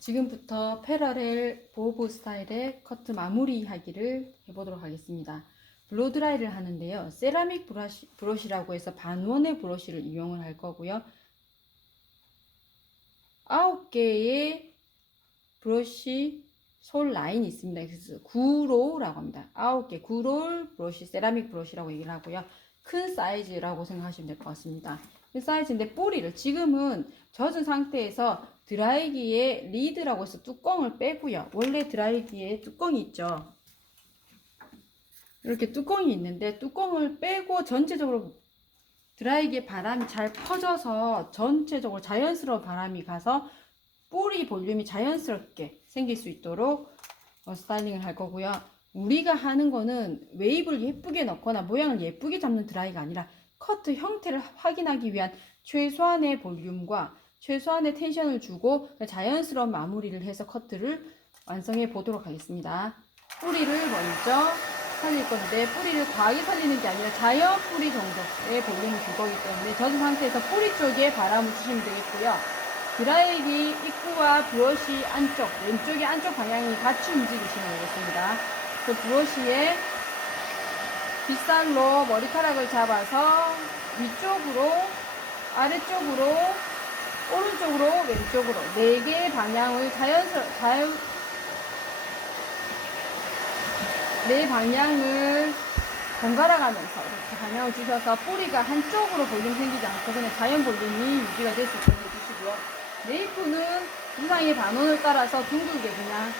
지금부터 패러렐 보브 스타일의 커트 마무리 하기를 해보도록 하겠습니다. 블로드라이를 하는데요. 세라믹 브러쉬라고 해서 반원의 브러쉬를 이용을 할 거고요. 9개의 브러쉬 솔 라인이 있습니다. 그래서 9로라고 합니다. 9개 9롤 브러쉬, 세라믹 브러쉬라고 얘기를 하고요. 큰 사이즈라고 생각하시면 될 것 같습니다. 큰 사이즈인데 뿌리를 지금은 젖은 상태에서 드라이기에 리드라고 해서 뚜껑을 빼고요. 원래 드라이기에 뚜껑이 있죠. 이렇게 뚜껑이 있는데 뚜껑을 빼고 전체적으로 드라이기에 바람이 잘 퍼져서 전체적으로 자연스러운 바람이 가서 뿌리 볼륨이 자연스럽게 생길 수 있도록 스타일링을 할 거고요. 우리가 하는 거는 웨이브를 예쁘게 넣거나 모양을 예쁘게 잡는 드라이가 아니라 커트 형태를 확인하기 위한 최소한의 볼륨과 최소한의 텐션을 주고 자연스러운 마무리를 해서 커트를 완성해 보도록 하겠습니다. 뿌리를 먼저 살릴 건데 뿌리를 과하게 살리는 게 아니라 자연 뿌리 정도의 볼륨을 줄 거기 때문에 젖은 상태에서 뿌리 쪽에 바람을 주시면 되겠고요. 드라이기 입구와 브러쉬 안쪽, 왼쪽의 안쪽 방향이 같이 움직이시면 되겠습니다. 그 브러쉬에 빗살로 머리카락을 잡아서 위쪽으로, 아래쪽으로, 오른쪽으로, 왼쪽으로 4개의 방향을 네 방향을 번갈아 가면서 이렇게 방향을 주셔서 뿌리가 한쪽으로 볼륨 생기지 않고 그냥 자연 볼륨이 유지가 될 수 있도록 해주시고요. 네이프는 이상의 반원을 따라서 둥글게 그냥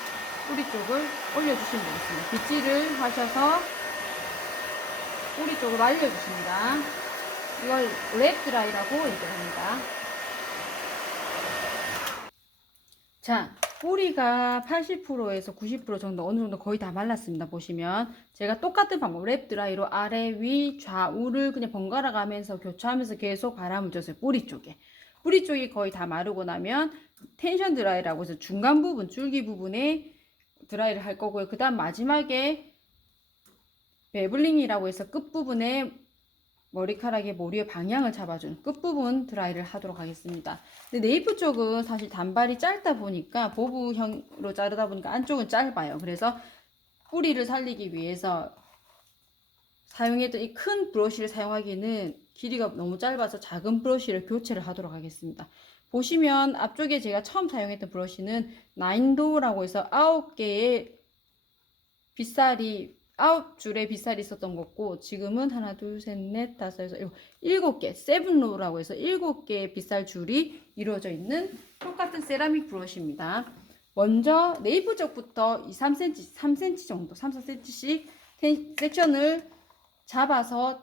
뿌리 쪽을 올려주시면 되겠습니다. 빗질을 하셔서 뿌리 쪽을 말려주십니다. 이걸 랩 드라이라고 얘기합니다. 자, 뿌리가 80%에서 90% 정도 어느 정도 거의 다 말랐습니다. 보시면 제가 똑같은 방법 랩 드라이로 아래 위 좌우를 그냥 번갈아 가면서 교차하면서 계속 바람을 줬어요. 뿌리 쪽이 거의 다 마르고 나면 텐션 드라이라고 해서 중간 부분 줄기 부분에 드라이를 할 거고요. 그 다음 마지막에 베블링이라고 해서 끝부분에 머리카락의 모리의 방향을 잡아주는 끝부분 드라이를 하도록 하겠습니다. 근데 네이프 쪽은 사실 단발이 짧다 보니까 보브형으로 자르다 보니까 안쪽은 짧아요. 그래서 뿌리를 살리기 위해서 사용했던 이 큰 브러쉬를 사용하기는 길이가 너무 짧아서 작은 브러쉬를 교체를 하도록 하겠습니다. 보시면 앞쪽에 제가 처음 사용했던 브러쉬는 나인도라고 해서 9개의 빗살이 9줄의 빗살이 있었던 거고 지금은 하나 둘셋넷 다섯 여섯 7개 세븐로우라고 해서 7개의 빗살 줄이 이루어져 있는 똑같은 세라믹 브러쉬입니다. 먼저 네이프 쪽부터 3cm, 3cm 정도 3, 4cm씩 섹션을 잡아서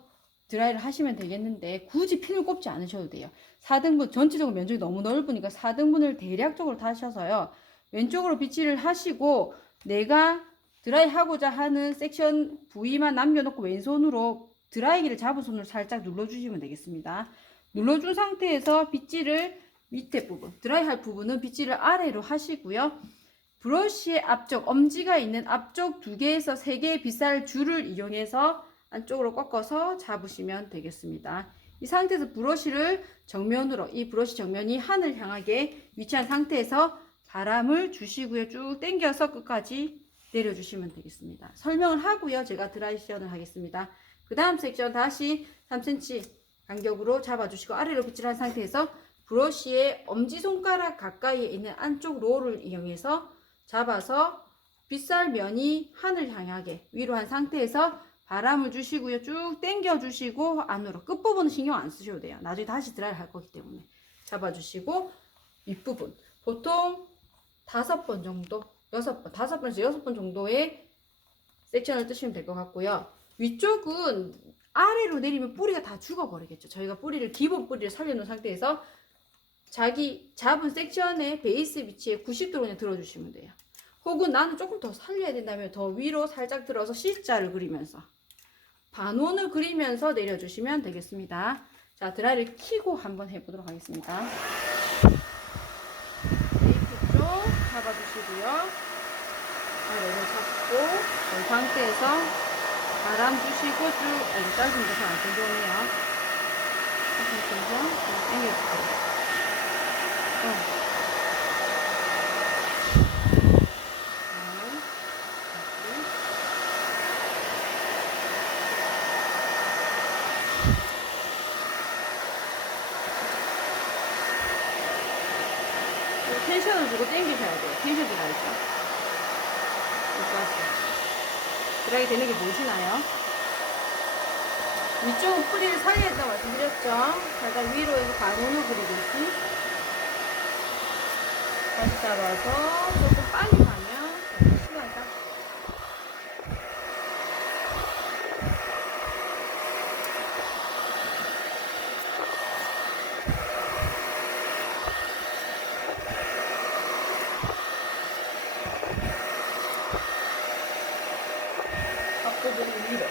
드라이를 하시면 되겠는데 굳이 핀을 꼽지 않으셔도 돼요. 4등분 전체적으로 면적이 너무 넓으니까 4등분을 대략적으로 타셔서요. 왼쪽으로 빗질을 하시고 내가 드라이 하고자 하는 섹션 부위만 남겨놓고 왼손으로 드라이기를 잡은 손으로 살짝 눌러주시면 되겠습니다. 눌러준 상태에서 빗질을 밑에 부분, 드라이 할 부분은 빗질을 아래로 하시고요. 브러쉬의 앞쪽, 엄지가 있는 앞쪽 2개에서 3개의 빗살 줄을 이용해서 안쪽으로 꺾어서 잡으시면 되겠습니다. 이 상태에서 브러쉬를 정면으로, 이 브러쉬 정면이 하늘 향하게 위치한 상태에서 바람을 주시고요. 쭉 당겨서 끝까지 내려주시면 되겠습니다. 설명을 하고요. 제가 드라이 시연을 하겠습니다. 그 다음 섹션 다시 3cm 간격으로 잡아주시고 아래로 빗질한 상태에서 브러쉬의 엄지손가락 가까이에 있는 안쪽 롤을 이용해서 잡아서 빗살 면이 하늘 향하게 위로 한 상태에서 바람을 주시고요. 쭉 당겨 주시고 안으로 끝부분은 신경 안 쓰셔도 돼요. 나중에 다시 드라이를 할 거기 때문에 잡아주시고 윗부분 보통 5번 정도 6번, 5번에서 6번 정도의 섹션을 뜨시면 될 것 같고요. 위쪽은 아래로 내리면 뿌리가 다 죽어버리겠죠. 저희가 뿌리를, 기본 뿌리를 살려놓은 상태에서 자기 잡은 섹션의 베이스 위치에 90도로 그냥 들어주시면 돼요. 혹은 나는 조금 더 살려야 된다면 더 위로 살짝 들어서 C자를 그리면서 반원을 그리면서 내려주시면 되겠습니다. 자, 드라이를 켜고 한번 해보도록 하겠습니다. 잡아주시고요. 아래를 잡고 이 상태에서 바람 주시고 쭉 짧은 데서 안 땡겨오네요. 이 상태에서 당겨주세요. 텐션을 주고 당기셔야 돼요. 텐션 들어가있죠. 드라이기 되는 게 보이시나요? 위쪽은 뿌리를 살려야 된다고 말씀드렸죠. 살짝 위로 해서 반원을 그리듯이 다시 잡아서 조금 빨리 가면 시간 잡고 앞부분 위로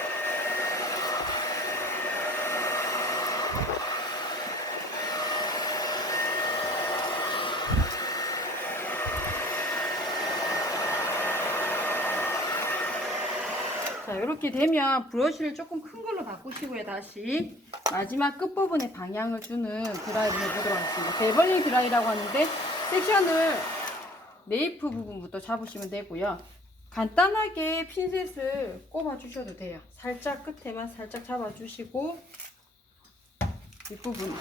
자, 이렇게 되면 브러쉬를 조금 큰 걸로 바꾸시고요. 다시 마지막 끝부분에 방향을 주는 드라이를 해보도록 하겠습니다. 베벌링 드라이라고 하는데 섹션을 네이프 부분부터 잡으시면 되고요. 간단하게 핀셋을 꼽아 주셔도 돼요. 살짝 끝에만 살짝 잡아 주시고 뒷부분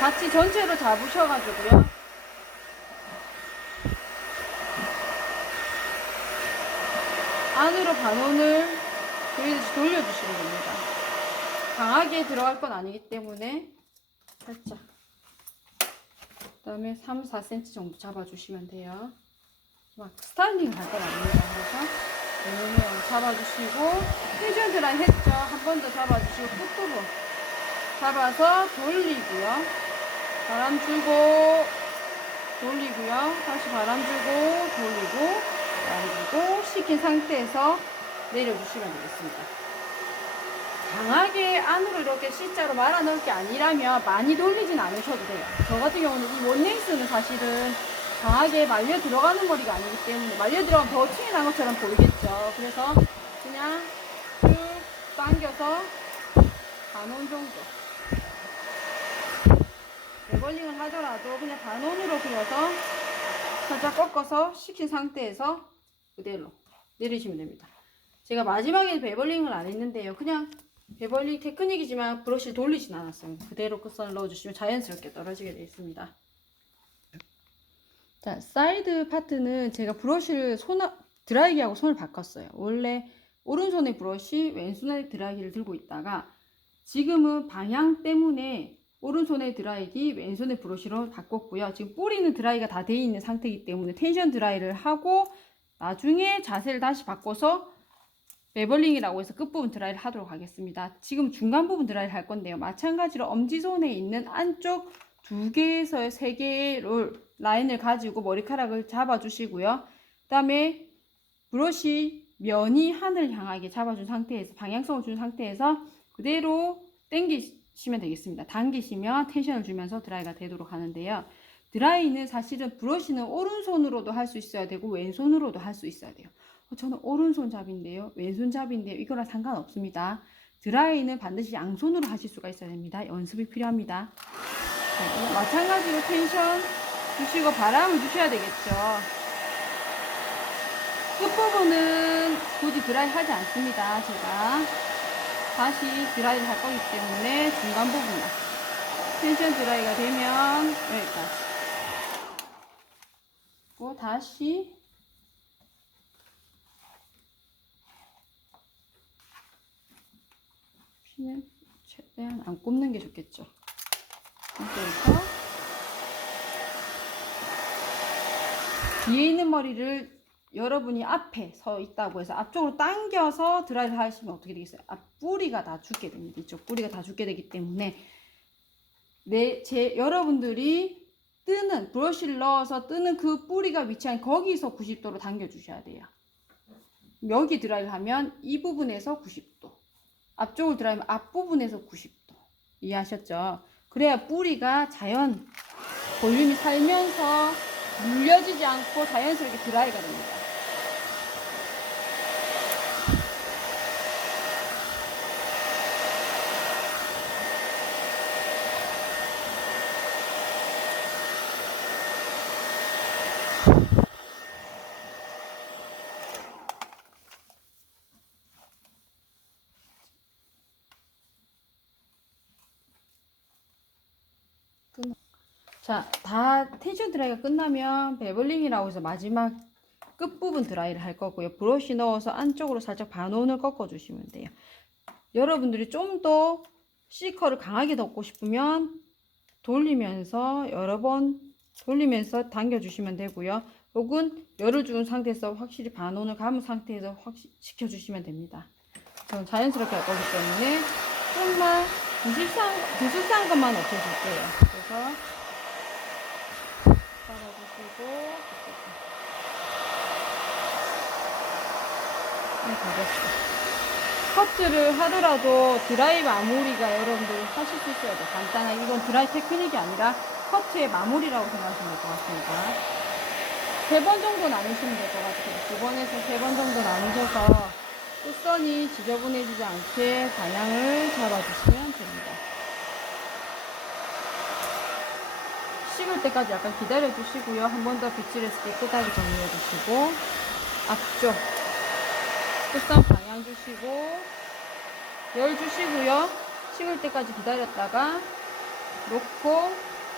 같이 전체로 잡으셔가지고요. 안으로 반원을 그리듯이 돌려주시면 됩니다. 강하게 들어갈 건 아니기 때문에 살짝 그 다음에 3, 4cm 정도 잡아주시면 돼요. 막 스타일링 할 건 아닙니다. 그래서 이렇게 잡아주시고 텐션 드라이 했죠. 한 번 더 잡아주시고 끝부분 잡아서 돌리고요. 바람 주고 돌리고요. 다시 바람 주고 돌리고 바람 주고 식힌 상태에서 내려주시면 되겠습니다. 강하게 안으로 이렇게 C자로 말아 넣을 게 아니라면 많이 돌리진 않으셔도 돼요. 저 같은 경우는 이 원넥스는 사실은 강하게 말려 들어가는 머리가 아니기 때문에 말려 들어가면 더 층이 난 것처럼 보이겠죠. 그래서 그냥 쭉 당겨서 반원 정도 레벌링을 하더라도 그냥 반원으로 그려서 살짝 꺾어서 식힌 상태에서 그대로 내리시면 됩니다. 제가 마지막에 베벌링을 안 했는데요. 그냥 베벌링 테크닉이지만 브러쉬를 돌리진 않았어요. 그대로 끝선을 넣어주시면 자연스럽게 떨어지게 되어 있습니다. 자, 사이드 파트는 제가 브러쉬를 드라이기하고 손을 바꿨어요. 원래 오른손에 브러쉬, 왼손에 드라이기를 들고 있다가 지금은 방향 때문에 오른손에 드라이기, 왼손에 브러쉬로 바꿨고요. 지금 뿌리는 드라이가 다 되어 있는 상태이기 때문에 텐션 드라이를 하고 나중에 자세를 다시 바꿔서 베벌링이라고 해서 끝부분 드라이를 하도록 하겠습니다. 지금 중간 부분 드라이를 할 건데요. 마찬가지로 엄지손에 있는 안쪽 2개에서 3개의 라인을 가지고 머리카락을 잡아주시고요. 그 다음에 브러쉬 면이 하늘 향하게 잡아준 상태에서 방향성을 준 상태에서 그대로 당기시면 되겠습니다. 당기시면 텐션을 주면서 드라이가 되도록 하는데요. 드라이는 사실은 브러쉬는 오른손으로도 할 수 있어야 되고 왼손으로도 할 수 있어야 돼요. 저는 오른손잡인데요. 왼손잡인데요. 이거랑 상관없습니다. 드라이는 반드시 양손으로 하실 수가 있어야 됩니다. 연습이 필요합니다. 네, 마찬가지로 텐션 주시고 바람을 주셔야 되겠죠. 끝부분은 굳이 드라이 하지 않습니다. 제가 다시 드라이를 할 거기 때문에 중간 부분만 텐션 드라이가 되면 여기까지 또 다시 피는 최대한 안 꼽는 게 좋겠죠. 그래서 뒤에 있는 머리를 여러분이 앞에 서 있다고 해서 앞쪽으로 당겨서 드라이를 하시면 어떻게 되겠어요? 앞뿌리가 다 죽게 됩니다. 이쪽 뿌리가 다 죽게 되기 때문에 여러분들이 뜨는 브러쉬를 넣어서 뜨는 그 뿌리가 위치한 거기서 90도로 당겨 주셔야 돼요. 여기 드라이를 하면 이 부분에서 90도, 앞쪽을 드라이하면 앞부분에서 90도. 이해하셨죠? 그래야 뿌리가 자연 볼륨이 살면서 눌려지지 않고 자연스럽게 드라이가 됩니다. 자, 다 텐션 드라이가 끝나면 베블링이라고 해서 마지막 끝부분 드라이를 할 거고요. 브러쉬 넣어서 안쪽으로 살짝 반온을 꺾어 주시면 돼요. 여러분들이 좀 더 C컬을 강하게 덮고 싶으면 돌리면서 여러 번 돌리면서 당겨 주시면 되고요. 혹은 열을 준 상태에서 확실히 반온을 감은 상태에서 확실히 지켜주시면 됩니다. 저는 자연스럽게 할 거기 때문에 좀만 부실한 것만 없애줄게요. 그래서 잡아주시고 가볍게 커트를 하더라도 드라이 마무리가 여러분들 하실 수 있어야 돼요. 간단하게. 이건 드라이 테크닉이 아니라 커트의 마무리라고 생각하시면 될 것 같습니다. 3번 정도 나누시면 될 것 같아요. 2번에서 3번 정도 나누셔서 끝선이 지저분해지지 않게 방향을 잡아주시면 됩니다. 식을 때까지 약간 기다려 주시고요. 한 번 더 빗질해서 깨끗하게 정리해 주시고 앞쪽 끝선 방향 주시고 열 주시고요. 식을 때까지 기다렸다가 놓고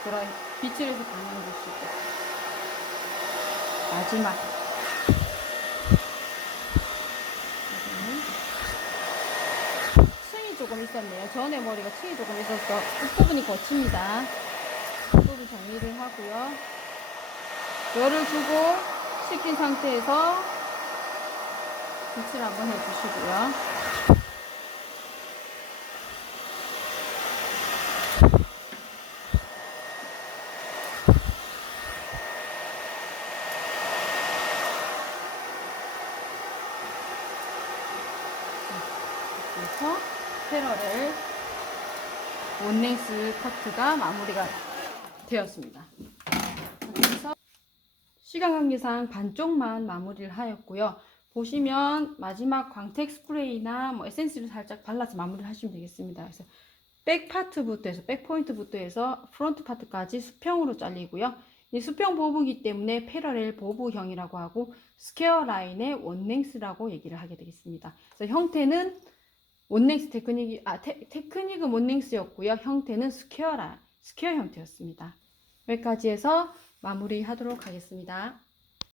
드라이 빗질해서 방향 주시고 마지막 층이 조금 있었네요. 전에 머리가 층이 조금 있어서 끝부분이 거칩니다. 끝부분 정리를 하고요. 열을 주고 식힌 상태에서 빗질 한번 해주시고요. 그래서 패러렐 원넥스 커트가 마무리가 되었습니다. 그래서 시간 관계상 반쪽만 마무리를 하였고요. 보시면 마지막 광택 스프레이나 뭐 에센스를 살짝 발라서 마무리를 하시면 되겠습니다. 그래서 백 파트부터 해서 백 포인트부터 해서 프론트 파트까지 수평으로 잘리고요. 이 수평 보부이기 때문에 패러렐 보부형이라고 하고 스퀘어 라인의 원넥스라고 얘기를 하게 되겠습니다. 그래서 형태는 원넥스 테크닉은 원넥스였고요. 형태는 스퀘어 형태였습니다. 여기까지 해서 마무리하도록 하겠습니다.